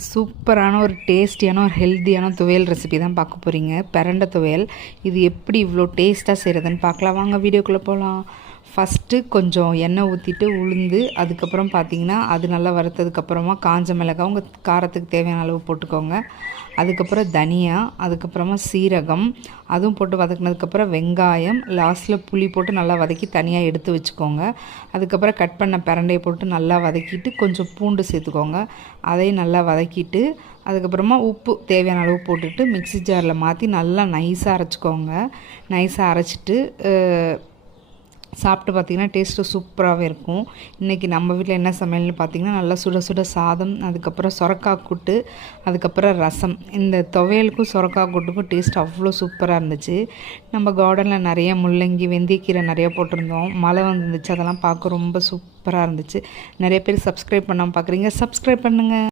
சூப்பரான ஒரு டேஸ்டியான ஒரு ஹெல்த்தியான துவையல் ரெசிபி தான் பார்க்க போகிறீங்க. பிரண்டை துவையல். இது எப்படி இவ்வளோ டேஸ்ட்டாக செய்கிறதுன்னு பார்க்கலாம். வாங்க வீடியோக்குள்ளே போகலாம். ஃபஸ்ட்டு கொஞ்சம் எண்ணெய் ஊற்றிட்டு உளுந்து, அதுக்கப்புறம் பார்த்திங்கன்னா அது நல்லா வறுத்ததுக்கப்புறமா காஞ்ச மிளகாய் உங்கள் காரத்துக்கு தேவையான அளவு போட்டுக்கோங்க. அதுக்கப்புறம் தனியா, அதுக்கப்புறமா சீரகம், அதுவும் போட்டு வதக்கினதுக்கப்புறம் வெங்காயம், லாஸ்ட்டில் புளி போட்டு நல்லா வதக்கி தனியாக எடுத்து வச்சுக்கோங்க. அதுக்கப்புறம் கட் பண்ண பிரண்டையை போட்டு நல்லா வதக்கிட்டு கொஞ்சம் பூண்டு சேர்த்துக்கோங்க. அதையும் நல்லா வதக்கிட்டு அதுக்கப்புறமா உப்பு தேவையான அளவு போட்டுட்டு மிக்ஸி ஜாரில் மாற்றி நல்லா நைஸாக அரைச்சிக்கோங்க. நைஸாக அரைச்சிட்டு சாப்பிட்டு பார்த்திங்கன்னா டேஸ்ட்டு சூப்பராகவே இருக்கும். இன்றைக்கி நம்ம வீட்டில் என்ன சமையல்னு பார்த்திங்கன்னா நல்லா சுட சுட சாதம், அதுக்கப்புறம் சொரக்காய் கூட்டு, அதுக்கப்புறம் ரசம். இந்த துவையலுக்கும் சொரக்காய் கூட்டுக்கும் டேஸ்ட் அவ்வளோ சூப்பராக இருந்துச்சு. நம்ம கார்டனில் நிறைய முள்ளங்கி, வெந்தயக்கீரை நிறைய போட்டிருந்தோம். மழை வந்துருந்துச்சு, அதெல்லாம் பார்க்க ரொம்ப சூப்பராக இருந்துச்சு. நிறைய பேர் சப்ஸ்கிரைப் பண்ணாமல் பார்க்குறீங்க, சப்ஸ்கிரைப் பண்ணுங்கள்.